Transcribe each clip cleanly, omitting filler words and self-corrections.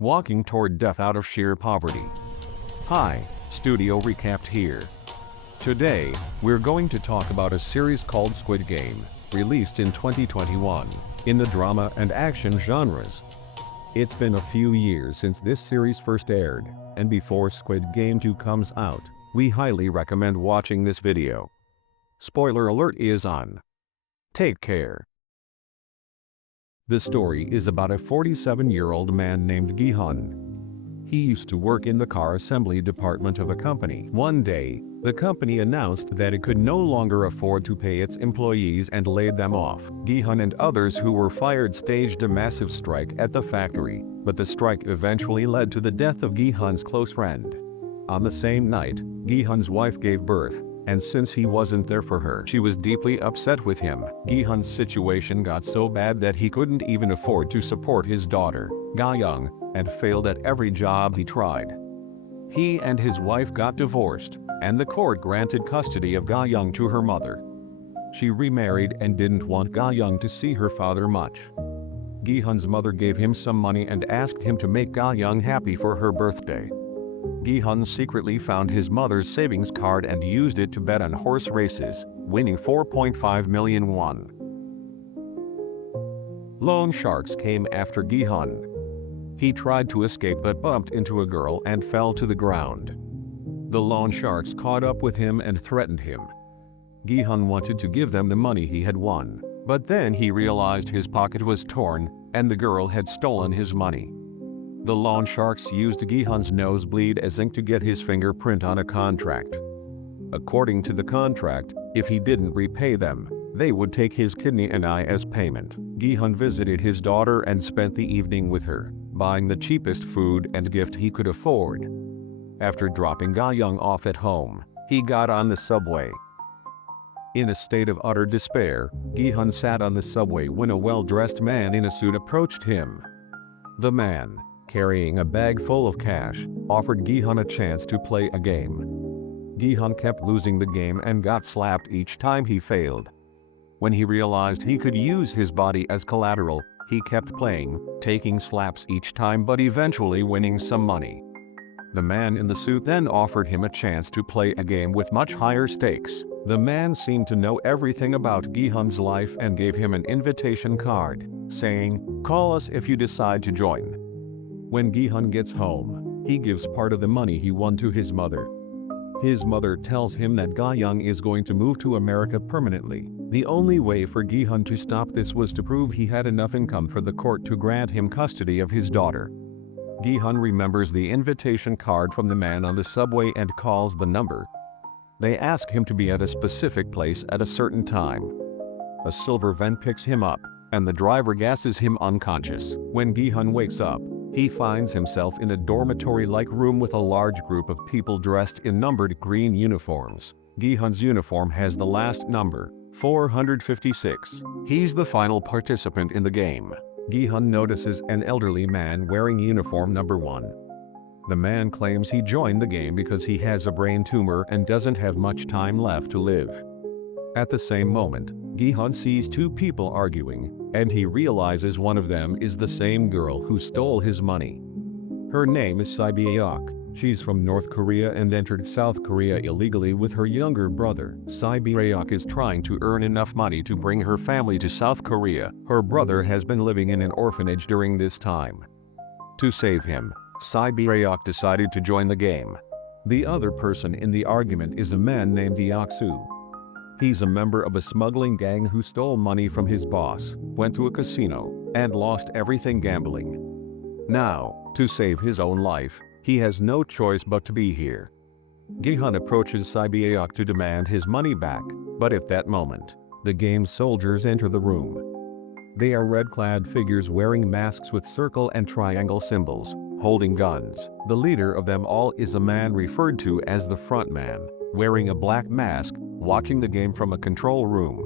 walking toward death out of sheer poverty. Hi, Studio Recapped here. Today, we're going to talk about a series called Squid Game, released in 2021, in the drama and action genres. It's been a few years since this series first aired, and before Squid Game 2 comes out, we highly recommend watching this video. Spoiler alert is on. Take care. The story is about a 47-year-old man named Gi-hun. He used to work in the car assembly department of a company. One day, the company announced that it could no longer afford to pay its employees and laid them off. Gi-hun and others who were fired staged a massive strike at the factory, but the strike eventually led to the death of Gi-hun's close friend. On the same night, Gi-hun's wife gave birth, and since he wasn't there for her, she was deeply upset with him. Gi-hun's situation got so bad that he couldn't even afford to support his daughter, Ga-young, and failed at every job he tried. He and his wife got divorced, and the court granted custody of Ga-young to her mother. She remarried and didn't want Ga-young to see her father much. Gi-hun's mother gave him some money and asked him to make Ga-young happy for her birthday. Gi-hun secretly found his mother's savings card and used it to bet on horse races, winning 4.5 million won. Loan sharks came after Gi-hun. He tried to escape but bumped into a girl and fell to the ground. The loan sharks caught up with him and threatened him. Gi-hun wanted to give them the money he had won, but then he realized his pocket was torn and the girl had stolen his money. The loan sharks used Gi-hun's nosebleed as ink to get his fingerprint on a contract. According to the contract, if he didn't repay them, they would take his kidney and eye as payment. Gi-hun visited his daughter and spent the evening with her, buying the cheapest food and gift he could afford. After dropping Ga-young off at home, he got on the subway. In a state of utter despair, Gi-hun sat on the subway when a well-dressed man in a suit approached him. The man, carrying a bag full of cash, offered Gi-hun a chance to play a game. Gi-hun kept losing the game and got slapped each time he failed. When he realized he could use his body as collateral, he kept playing, taking slaps each time but eventually winning some money. The man in the suit then offered him a chance to play a game with much higher stakes. The man seemed to know everything about Gi-hun's life and gave him an invitation card, saying, "Call us if you decide to join." When Gi-hun gets home, he gives part of the money he won to his mother. His mother tells him that Ga-young is going to move to America permanently. The only way for Gi-hun to stop this was to prove he had enough income for the court to grant him custody of his daughter. Gi-hun remembers the invitation card from the man on the subway and calls the number. They ask him to be at a specific place at a certain time. A silver van picks him up, and the driver gasses him unconscious. When Gi-hun wakes up, he finds himself in a dormitory-like room with a large group of people dressed in numbered green uniforms. Gi-hun's uniform has the last number, 456. He's the final participant in the game. Gi-hun notices an elderly man wearing uniform number 1. The man claims he joined the game because he has a brain tumor and doesn't have much time left to live. At the same moment, Gi-hun sees two people arguing, and he realizes one of them is the same girl who stole his money. Her name is Sae-byok. She's from North Korea and entered South Korea illegally with her younger brother. Sae-byok is trying to earn enough money to bring her family to South Korea. Her brother has been living in an orphanage during this time. To save him, Sae-byok decided to join the game. The other person in the argument is a man named Deok-soo. He's a member of a smuggling gang who stole money from his boss, went to a casino, and lost everything gambling. Now, to save his own life, he has no choice but to be here. Gi-hun approaches Sae-byok to demand his money back, but at that moment, the game's soldiers enter the room. They are red-clad figures wearing masks with circle and triangle symbols, holding guns. The leader of them all is a man referred to as the front man, wearing a black mask, watching the game from a control room.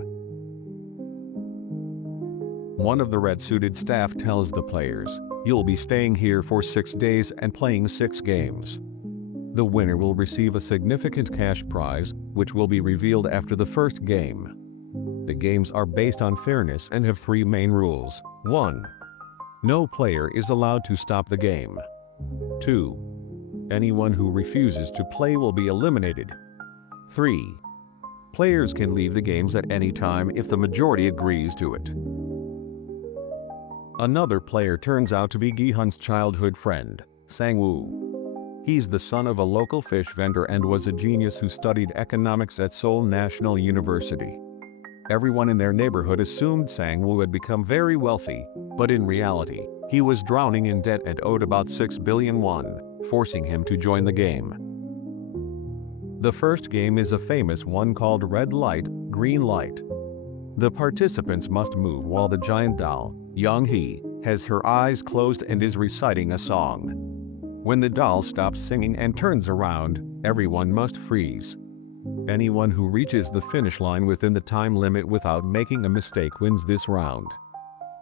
One of the red-suited staff tells the players, "You'll be staying here for 6 days and playing 6 games. The winner will receive a significant cash prize, which will be revealed after the first game." The games are based on fairness and have 3 main rules. 1. No player is allowed to stop the game. 2. Anyone who refuses to play will be eliminated. 3. Players can leave the games at any time if the majority agrees to it. Another player turns out to be Gi-hun's childhood friend, Sang-woo. He's the son of a local fish vendor and was a genius who studied economics at Seoul National University. Everyone in their neighborhood assumed Sang-woo had become very wealthy, but in reality, he was drowning in debt and owed about 6 billion won, forcing him to join the game. The first game is a famous one called Red Light, Green Light. The participants must move while the giant doll, Young-hee, has her eyes closed and is reciting a song. When the doll stops singing and turns around, everyone must freeze. Anyone who reaches the finish line within the time limit without making a mistake wins this round.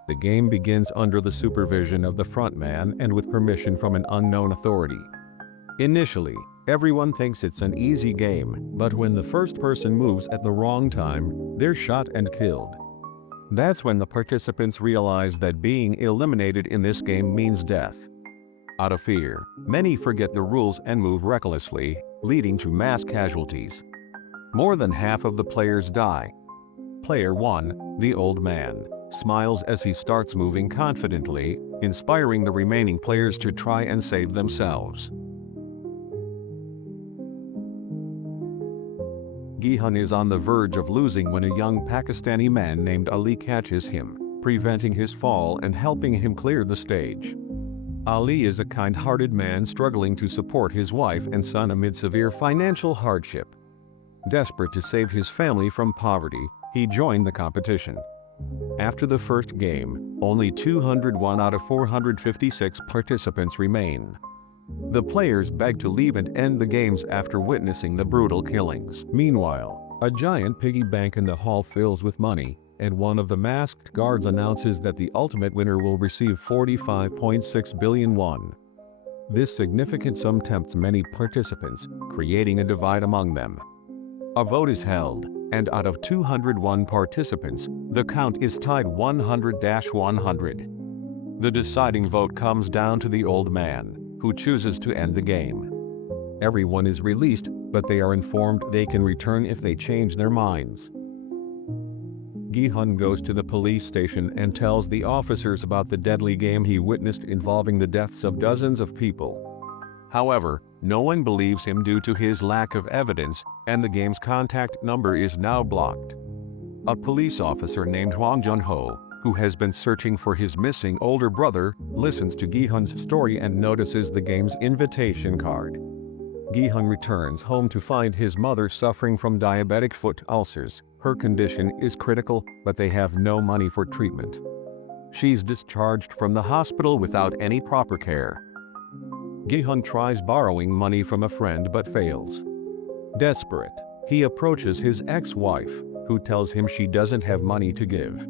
The game begins under the supervision of the frontman and with permission from an unknown authority. Initially, everyone thinks it's an easy game, but when the first person moves at the wrong time, they're shot and killed. That's when the participants realize that being eliminated in this game means death. Out of fear, many forget the rules and move recklessly, leading to mass casualties. More than half of the players die. Player 1, the old man, smiles as he starts moving confidently, inspiring the remaining players to try and save themselves. Gi-hun is on the verge of losing when a young Pakistani man named Ali catches him, preventing his fall and helping him clear the stage. Ali is a kind-hearted man struggling to support his wife and son amid severe financial hardship. Desperate to save his family from poverty, he joined the competition. After the first game, only 201 out of 456 participants remain. The players beg to leave and end the games after witnessing the brutal killings. Meanwhile, a giant piggy bank in the hall fills with money, and one of the masked guards announces that the ultimate winner will receive 45.6 billion won. This significant sum tempts many participants, creating a divide among them. A vote is held, and out of 201 participants, the count is tied 100-100. The deciding vote comes down to the old man, who chooses to end the game. Everyone is released, but they are informed they can return if they change their minds. Gi-hun goes to the police station and tells the officers about the deadly game he witnessed involving the deaths of dozens of people. However, no one believes him due to his lack of evidence, and the game's contact number is now blocked. A police officer named Hwang Jun-ho, who has been searching for his missing older brother, listens to Gi-hun's story and notices the game's invitation card. Gi-hun returns home to find his mother suffering from diabetic foot ulcers. Her condition is critical, but they have no money for treatment. She's discharged from the hospital without any proper care. Gi-hun tries borrowing money from a friend but fails. Desperate, he approaches his ex-wife, who tells him she doesn't have money to give.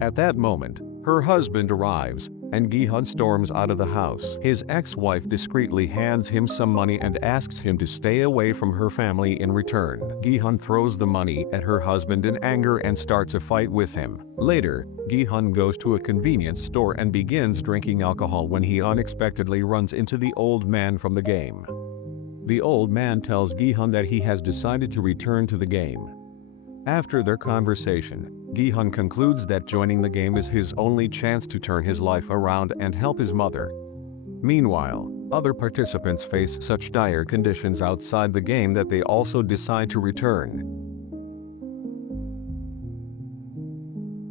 At that moment, her husband arrives, and Gi-hun storms out of the house. His ex-wife discreetly hands him some money and asks him to stay away from her family in return. Gi-hun throws the money at her husband in anger and starts a fight with him. Later, Gi-hun goes to a convenience store and begins drinking alcohol when he unexpectedly runs into the old man from the game. The old man tells Gi-hun that he has decided to return to the game. After their conversation, Gi-hun concludes that joining the game is his only chance to turn his life around and help his mother. Meanwhile, other participants face such dire conditions outside the game that they also decide to return.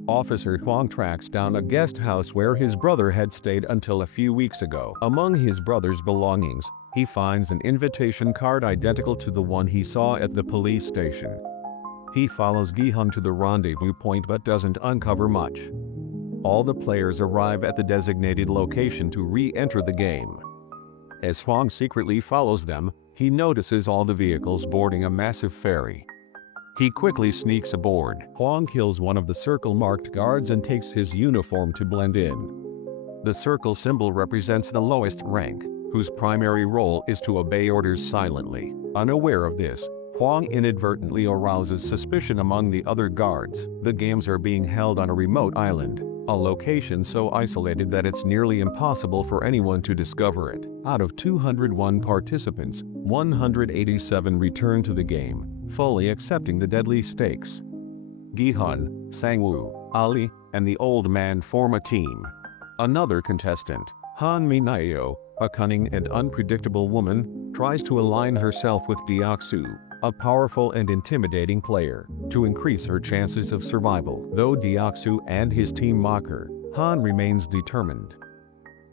Officer Hwang tracks down a guest house where his brother had stayed until a few weeks ago. Among his brother's belongings, he finds an invitation card identical to the one he saw at the police station. He follows Gi-hun to the rendezvous point but doesn't uncover much. All the players arrive at the designated location to re-enter the game. As Hwang secretly follows them, he notices all the vehicles boarding a massive ferry. He quickly sneaks aboard. Hwang kills one of the circle-marked guards and takes his uniform to blend in. The circle symbol represents the lowest rank, whose primary role is to obey orders silently. Unaware of this, Hwang inadvertently arouses suspicion among the other guards. The games are being held on a remote island, a location so isolated that it's nearly impossible for anyone to discover it. Out of 201 participants, 187 returned to the game, fully accepting the deadly stakes. Gi-hun, Sang-woo, Ali, and the old man form a team. Another contestant, Han Min-ayo, a cunning and unpredictable woman, tries to align herself with Deok-soo, a powerful and intimidating player, to increase her chances of survival. Though Deok-soo and his team mock her, Han remains determined.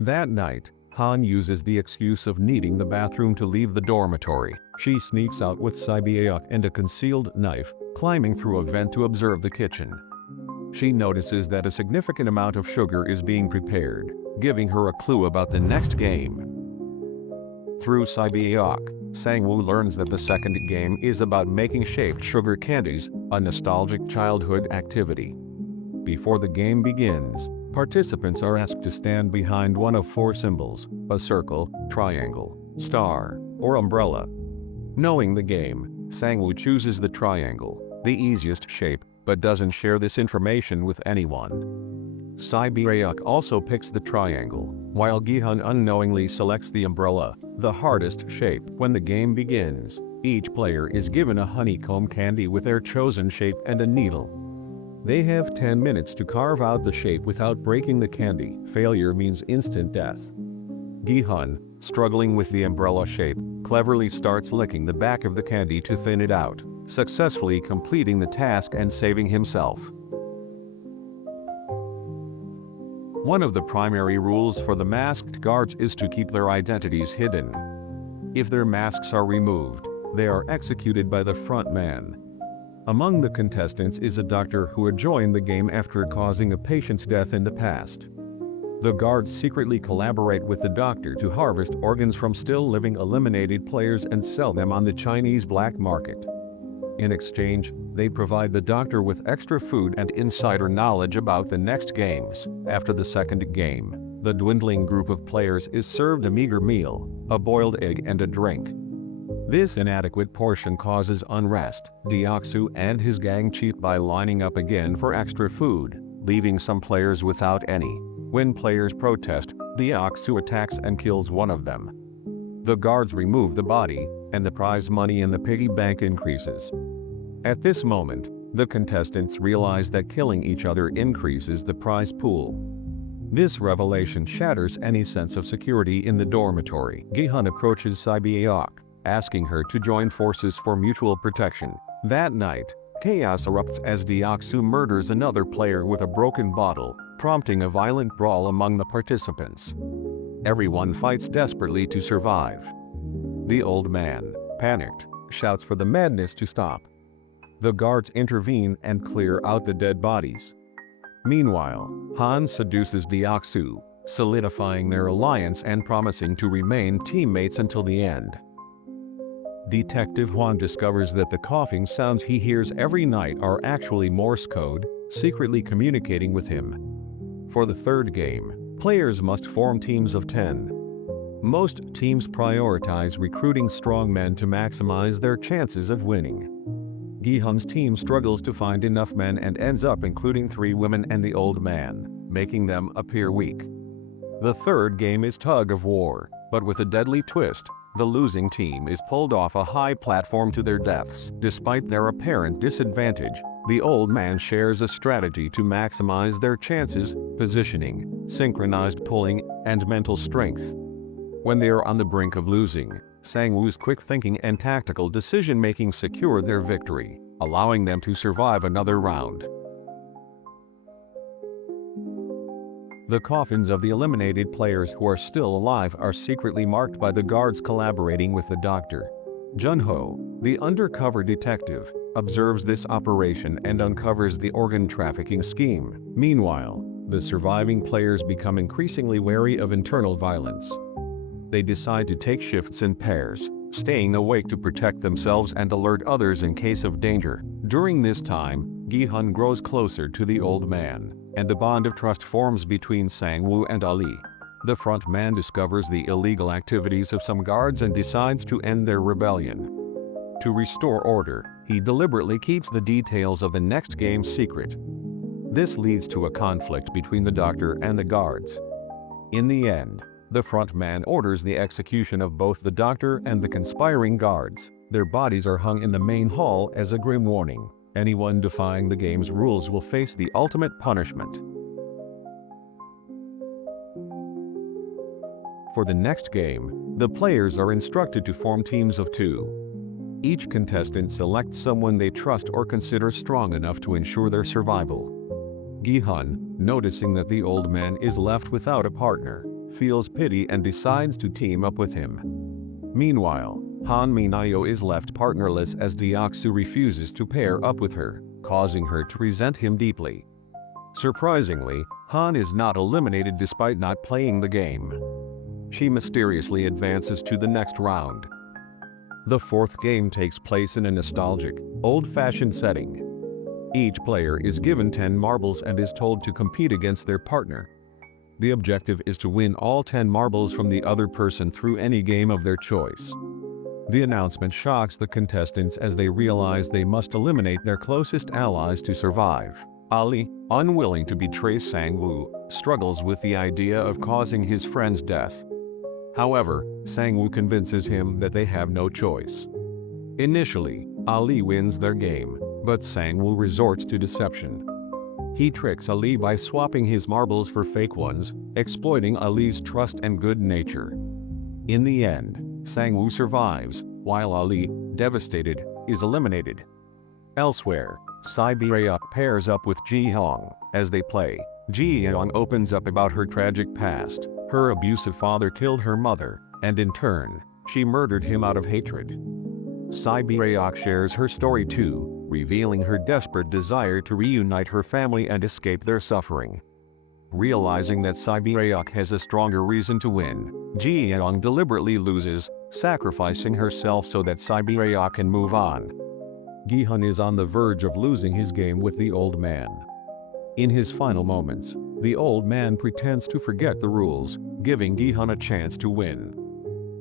That night, Han uses the excuse of needing the bathroom to leave the dormitory. She sneaks out with Sae-byeok and a concealed knife, climbing through a vent to observe the kitchen. She notices that a significant amount of sugar is being prepared, giving her a clue about the next game. Through Sae-byeok, Sang-woo learns that the second game is about making shaped sugar candies, a nostalgic childhood activity. Before the game begins, participants are asked to stand behind one of four symbols: a circle, triangle, star, or umbrella. Knowing the game, Sang-woo chooses the triangle, the easiest shape, but doesn't share this information with anyone. Sae-byeok also picks the triangle, while Gi-hun unknowingly selects the umbrella, the hardest shape. When the game begins, each player is given a honeycomb candy with their chosen shape and a needle. They have 10 minutes to carve out the shape without breaking the candy. Failure means instant death. Gi-hun, struggling with the umbrella shape, cleverly starts licking the back of the candy to thin it out, successfully completing the task and saving himself. One of the primary rules for the masked guards is to keep their identities hidden. If their masks are removed, they are executed by the front man. Among the contestants is a doctor who had joined the game after causing a patient's death in the past. The guards secretly collaborate with the doctor to harvest organs from still living eliminated players and sell them on the Chinese black market. In exchange, they provide the doctor with extra food and insider knowledge about the next games. After the second game, the dwindling group of players is served a meager meal, a boiled egg and a drink. This inadequate portion causes unrest. Deok-soo and his gang cheat by lining up again for extra food, leaving some players without any. When players protest, Deok-soo attacks and kills one of them. The guards remove the body, and the prize money in the piggy bank increases. At this moment, the contestants realize that killing each other increases the prize pool. This revelation shatters any sense of security in the dormitory. Gi-hun approaches Sae-byeok, asking her to join forces for mutual protection. That night, chaos erupts as Deok-soo murders another player with a broken bottle, prompting a violent brawl among the participants. Everyone fights desperately to survive. The old man, panicked, shouts for the madness to stop. The guards intervene and clear out the dead bodies. Meanwhile, Han seduces Deok-soo, solidifying their alliance and promising to remain teammates until the end. Detective Hwan discovers that the coughing sounds he hears every night are actually Morse code, secretly communicating with him. For the third game, players must form teams of 10. Most teams prioritize recruiting strong men to maximize their chances of winning. Gi-hun's team struggles to find enough men and ends up including 3 women and the old man, making them appear weak. The third game is tug of war, but with a deadly twist. The losing team is pulled off a high platform to their deaths. Despite their apparent disadvantage, the old man shares a strategy to maximize their chances: positioning, synchronized pulling, and mental strength. When they are on the brink of losing, Sang-woo's quick thinking and tactical decision-making secure their victory, allowing them to survive another round. The coffins of the eliminated players who are still alive are secretly marked by the guards collaborating with the doctor. Jun-ho, the undercover detective, observes this operation and uncovers the organ trafficking scheme. Meanwhile, the surviving players become increasingly wary of internal violence. They decide to take shifts in pairs, staying awake to protect themselves and alert others in case of danger. During this time, Gi-hun grows closer to the old man, and a bond of trust forms between Sang-woo and Ali. The front man discovers the illegal activities of some guards and decides to end their rebellion. To restore order, he deliberately keeps the details of the next game secret. This leads to a conflict between the doctor and the guards. In the end, the front man orders the execution of both the doctor and the conspiring guards. Their bodies are hung in the main hall as a grim warning. Anyone defying the game's rules will face the ultimate punishment. For the next game, the players are instructed to form teams of 2. Each contestant selects someone they trust or consider strong enough to ensure their survival. Gi-hun, noticing that the old man is left without a partner, feels pity and decides to team up with him. Meanwhile, Han Min-yo is left partnerless as Deok-soo refuses to pair up with her, causing her to resent him deeply. Surprisingly, Han is not eliminated despite not playing the game. She mysteriously advances to the next round. The fourth game takes place in a nostalgic, old-fashioned setting. Each player is given 10 marbles and is told to compete against their partner. The objective is to win all 10 marbles from the other person through any game of their choice. The announcement shocks the contestants as they realize they must eliminate their closest allies to survive. Ali, unwilling to betray Sang-woo, struggles with the idea of causing his friend's death. However, Sang-woo convinces him that they have no choice. Initially, Ali wins their game, but Sang-woo resorts to deception. He tricks Ali by swapping his marbles for fake ones, exploiting Ali's trust and good nature. In the end, Sang-woo survives, while Ali, devastated, is eliminated. Elsewhere, Betrayal pairs up with Ji-hong. As they play, Ji-hong opens up about her tragic past. Her abusive father killed her mother, and in turn, she murdered him out of hatred. Betrayal shares her story too, revealing her desperate desire to reunite her family and escape their suffering. Realizing that Betrayal has a stronger reason to win, Ji-hong deliberately loses, sacrificing herself so that Betrayal can move on. Gi-hun is on the verge of losing his game with the old man. In his final moments, the old man pretends to forget the rules, giving Gi-hun a chance to win.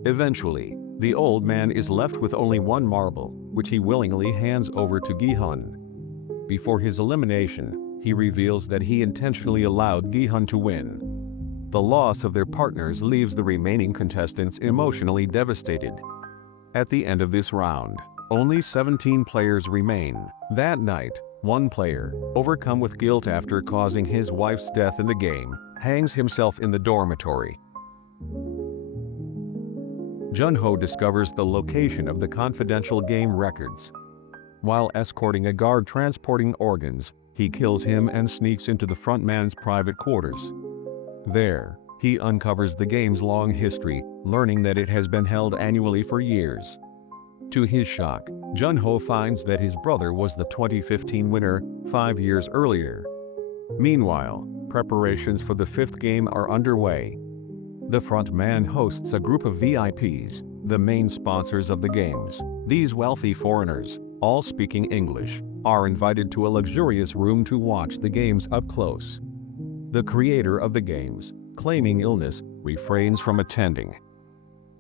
Eventually, the old man is left with only 1 marble, which he willingly hands over to Gi-hun. Before his elimination, he reveals that he intentionally allowed Gi-hun to win. The loss of their partners leaves the remaining contestants emotionally devastated. At the end of this round, only 17 players remain. That night, one player, overcome with guilt after causing his wife's death in the game, hangs himself in the dormitory. Jun-ho discovers the location of the confidential game records. While escorting a guard transporting organs, he kills him and sneaks into the frontman's private quarters. There, he uncovers the game's long history, learning that it has been held annually for years. To his shock, Jun-ho finds that his brother was the 2015 winner, 5 years earlier. Meanwhile, preparations for the 5th game are underway. The front man hosts a group of VIPs, the main sponsors of the games. These wealthy foreigners, all speaking English, are invited to a luxurious room to watch the games up close. The creator of the games, claiming illness, refrains from attending.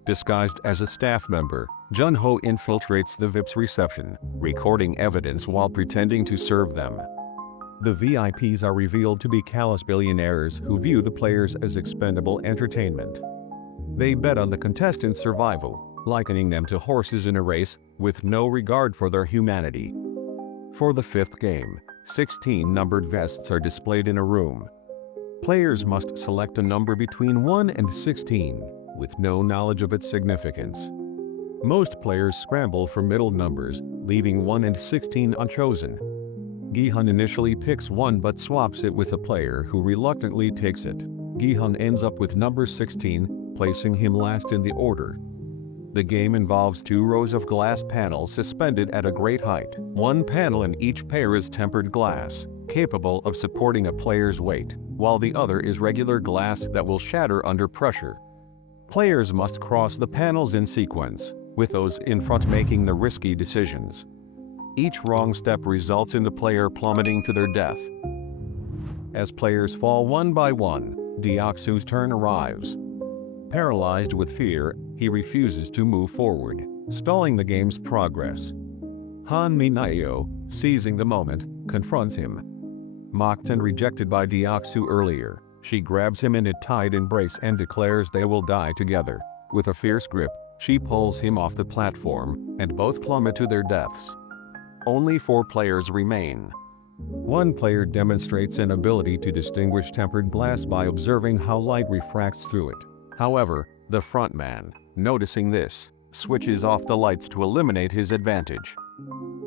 Disguised as a staff member, Jun-ho infiltrates the VIP's reception, recording evidence while pretending to serve them. The VIPs are revealed to be callous billionaires who view the players as expendable entertainment. They bet on the contestants' survival, likening them to horses in a race, with no regard for their humanity. For the 5th game, 16 numbered vests are displayed in a room. Players must select a number between 1 and 16, with no knowledge of its significance. Most players scramble for middle numbers, leaving 1 and 16 unchosen. Gi-hun initially picks 1 but swaps it with a player who reluctantly takes it. Gi-hun ends up with number 16, placing him last in the order. The game involves 2 rows of glass panels suspended at a great height. 1 panel in each pair is tempered glass, capable of supporting a player's weight, while the other is regular glass that will shatter under pressure. Players must cross the panels in sequence, with those in front making the risky decisions. Each wrong step results in the player plummeting to their death. As players fall one by one, Deok-soo's turn arrives. Paralyzed with fear, he refuses to move forward, stalling the game's progress. Han Min-yo, seizing the moment, confronts him. Mocked and rejected by Deoksu earlier, she grabs him in a tight embrace and declares they will die together. With a fierce grip, she pulls him off the platform, and both plummet to their deaths. Only 4 players remain. One player demonstrates an ability to distinguish tempered glass by observing how light refracts through it. However, the frontman, noticing this, switches off the lights to eliminate his advantage.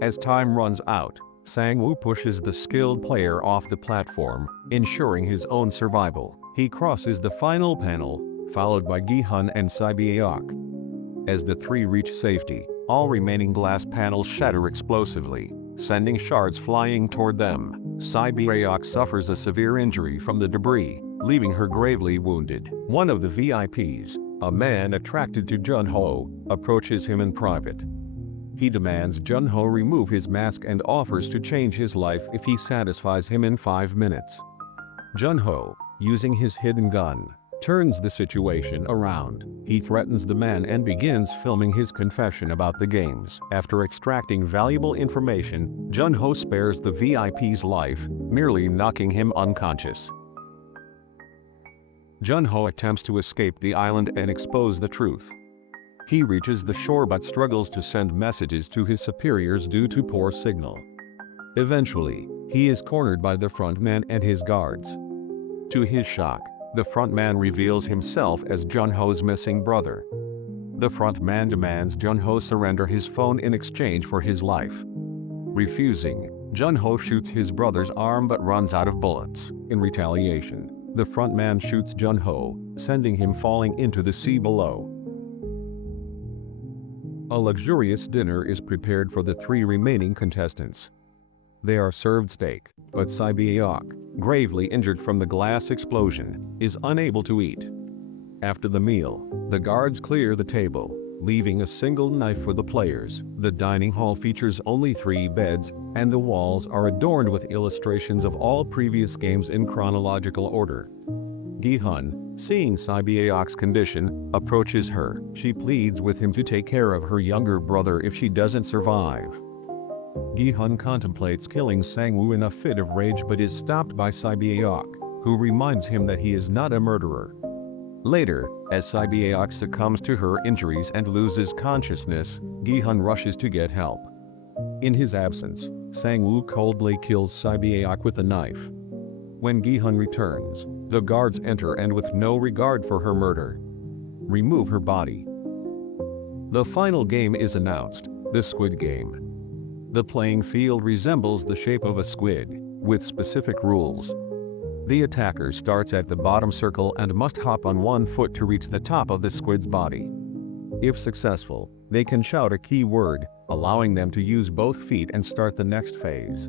As time runs out, Sang-woo pushes the skilled player off the platform, ensuring his own survival. He crosses the final panel, followed by Gi-hun and Sae-beok. As the 3 reach safety, all remaining glass panels shatter explosively, sending shards flying toward them. Sae-beok suffers a severe injury from the debris, leaving her gravely wounded. One of the VIPs, a man attracted to Jun-ho, approaches him in private. He demands Jun-ho remove his mask and offers to change his life if he satisfies him in 5 minutes. Jun-ho, using his hidden gun, turns the situation around. He threatens the man and begins filming his confession about the games. After extracting valuable information, Jun-ho spares the VIP's life, merely knocking him unconscious. Jun-ho attempts to escape the island and expose the truth. He reaches the shore but struggles to send messages to his superiors due to poor signal. Eventually, he is cornered by the frontman and his guards. To his shock, the frontman reveals himself as Jun-ho's missing brother. The frontman demands Jun-ho surrender his phone in exchange for his life. Refusing, Jun-ho shoots his brother's arm but runs out of bullets. In retaliation, the frontman shoots Jun-ho, sending him falling into the sea below. A luxurious dinner is prepared for the 3 remaining contestants. They are served steak, but Sae-beok, gravely injured from the glass explosion, is unable to eat. After the meal, the guards clear the table, leaving a single knife for the players. The dining hall features only 3 beds, and the walls are adorned with illustrations of all previous games in chronological order. Gi-hun, seeing Sae-beok's condition, approaches her. She pleads with him to take care of her younger brother if she doesn't survive. Gi-hun contemplates killing Sang-woo in a fit of rage but is stopped by Sae-beok, who reminds him that he is not a murderer. Later, as Sae-beok succumbs to her injuries and loses consciousness, Gi-hun rushes to get help. In his absence, Sang-woo coldly kills Sae-beok with a knife. When Gi-hun returns, the guards enter and with no regard for her murder, remove her body. The final game is announced, the Squid Game. The playing field resembles the shape of a squid, with specific rules. The attacker starts at the bottom circle and must hop on 1 foot to reach the top of the squid's body. If successful, they can shout a key word, allowing them to use both feet and start the next phase.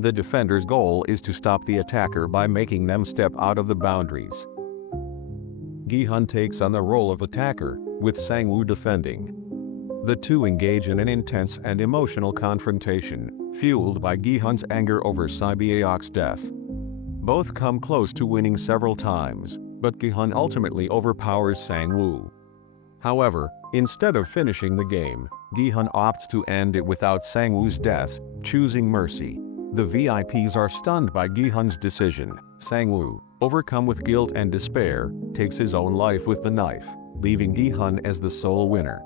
The defender's goal is to stop the attacker by making them step out of the boundaries. Gi-hun takes on the role of attacker, with Sang-woo defending. The 2 engage in an intense and emotional confrontation, fueled by Gi-hun's anger over Sae-beok's death. Both come close to winning several times, but Gi-hun ultimately overpowers Sang-woo. However, instead of finishing the game, Gi-hun opts to end it without Sang-woo's death, choosing mercy. The VIPs are stunned by Gi-hun's decision. Sang-woo, overcome with guilt and despair, takes his own life with the knife, leaving Gi-hun as the sole winner.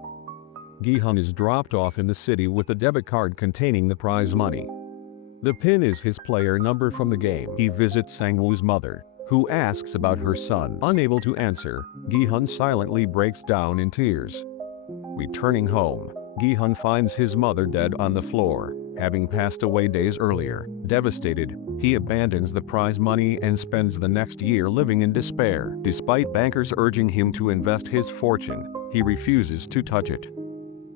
Gi-hun is dropped off in the city with a debit card containing the prize money. The pin is his player number from the game. He visits Sang-woo's mother, who asks about her son. Unable to answer, Gi-hun silently breaks down in tears. Returning home, Gi-hun finds his mother dead on the floor, having passed away days earlier. Devastated, he abandons the prize money and spends the next year living in despair. Despite bankers urging him to invest his fortune, he refuses to touch it.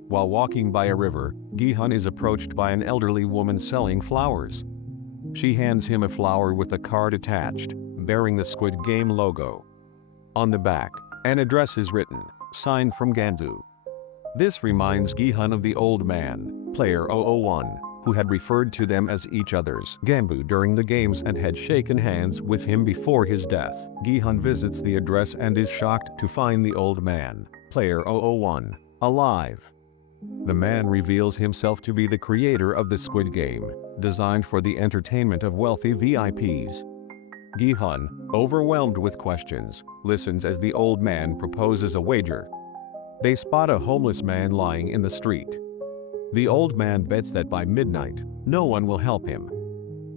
While walking by a river, Gi-hun is approached by an elderly woman selling flowers. She hands him a flower with a card attached, bearing the Squid Game logo. On the back, an address is written, signed from Gandu. This reminds Gi-hun of the old man, player 001, who had referred to them as each other's Gambu during the games and had shaken hands with him before his death. Gi-hun visits the address and is shocked to find the old man, player 001, alive. The man reveals himself to be the creator of the Squid Game, designed for the entertainment of wealthy VIPs. Gi-hun, overwhelmed with questions, listens as the old man proposes a wager. They spot a homeless man lying in the street. The old man bets that by midnight, no one will help him.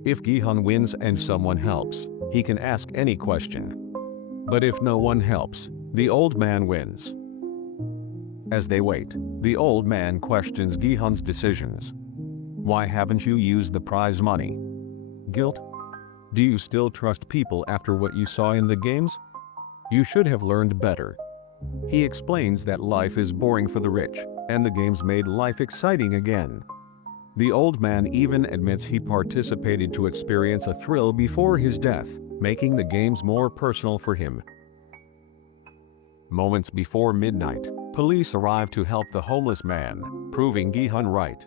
If Gi-hun wins and someone helps, he can ask any question. But if no one helps, the old man wins. As they wait, the old man questions Gi-hun's decisions. Why haven't you used the prize money? Guilt? Do you still trust people after what you saw in the games? You should have learned better. He explains that life is boring for the rich, and the games made life exciting again. The old man even admits he participated to experience a thrill before his death, making the games more personal for him. Moments before midnight, police arrive to help the homeless man, proving Gi-hun right.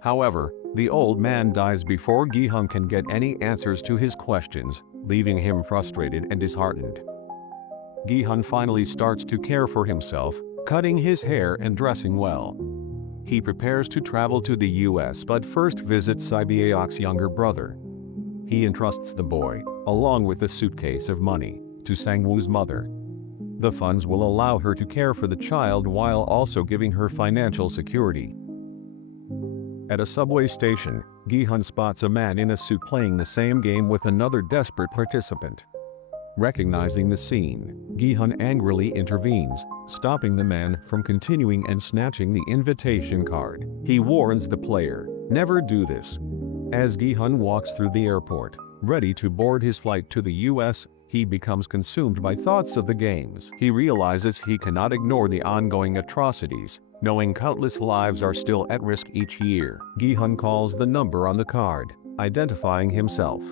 However, the old man dies before Gi-hun can get any answers to his questions, leaving him frustrated and disheartened. Gi-hun finally starts to care for himself, cutting his hair and dressing well. He prepares to travel to the US but first visits Sibyeok's younger brother. He entrusts the boy, along with a suitcase of money, to Sang-woo's mother. The funds will allow her to care for the child while also giving her financial security. At a subway station, Gi-hun spots a man in a suit playing the same game with another desperate participant. Recognizing the scene, Gi-hun angrily intervenes, stopping the man from continuing and snatching the invitation card. He warns the player, "Never do this." As Gi-hun walks through the airport, ready to board his flight to the US, he becomes consumed by thoughts of the games. He realizes he cannot ignore the ongoing atrocities, knowing countless lives are still at risk each year. Gi-hun calls the number on the card, identifying himself.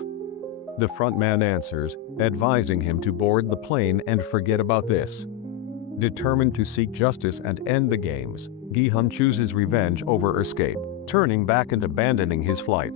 The frontman answers, advising him to board the plane and forget about this. Determined to seek justice and end the games, Gi-hun chooses revenge over escape, turning back and abandoning his flight.